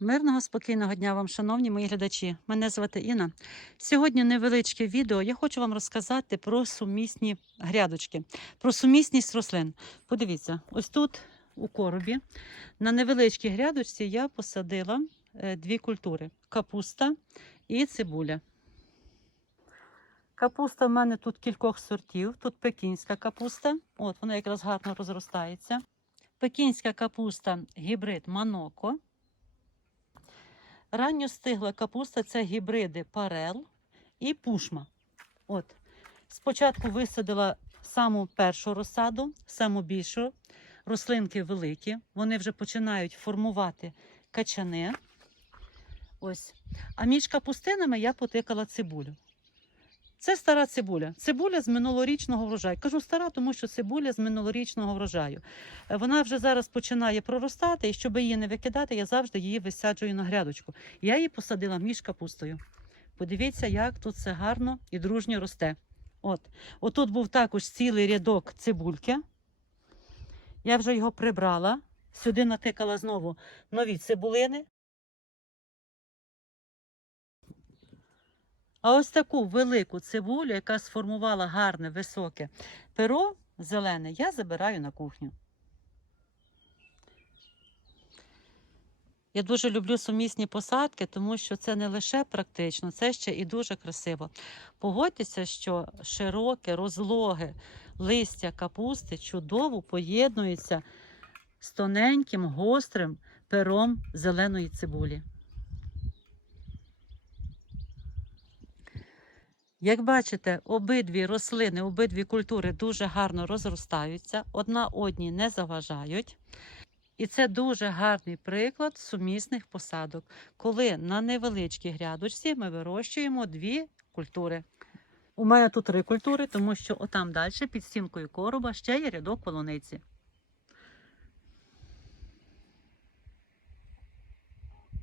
Мирного, спокійного дня вам, шановні мої глядачі. Мене звати Інна. Сьогодні невеличке відео. Я хочу вам розказати про сумісні грядочки, про сумісність рослин. Подивіться, ось тут у коробі на невеличкій грядочці я посадила е, дві культури: капуста і цибуля. Капуста в мене тут кількох сортів. Тут пекінська капуста, от вона якраз гарно розростається. Пекінська капуста гібрид Маноко. Ранньостигла капуста це гібриди Парел і Пушма. От. Спочатку висадила саму першу розсаду, саму більшу. Рослинки великі, вони вже починають формувати качани. Ось. А між капустинами я потикала цибулю. Це стара цибуля. Цибуля з минулорічного врожаю. Кажу стара, тому що цибуля з минулорічного врожаю. Е, Вона вже зараз починає проростати, і щоб її не викидати, я завжди її висаджую на грядочку. Я її посадила між капустою. Подивіться, як тут все гарно і дружньо росте. От. Отут був також цілий рядок цибульки. Я вже його прибрала. Сюди натикала знову нові цибулини. А ось таку велику цибулю, яка сформувала гарне високе перо зелене, я забираю на кухню. Я дуже люблю сумісні посадки, тому що це не лише практично, це ще і дуже красиво. Погодьтеся, що широке, розлоге листя капусти чудово поєднується з тоненьким, гострим пером зеленої цибулі. Як бачите, обидві рослини, обидві культури дуже гарно розростаються, одна одній не заважають. І це дуже гарний приклад сумісних посадок, коли на невеличкій грядочці ми вирощуємо дві культури. У мене тут три культури, тому що отам далі під стінкою короба ще є рядок полуниці.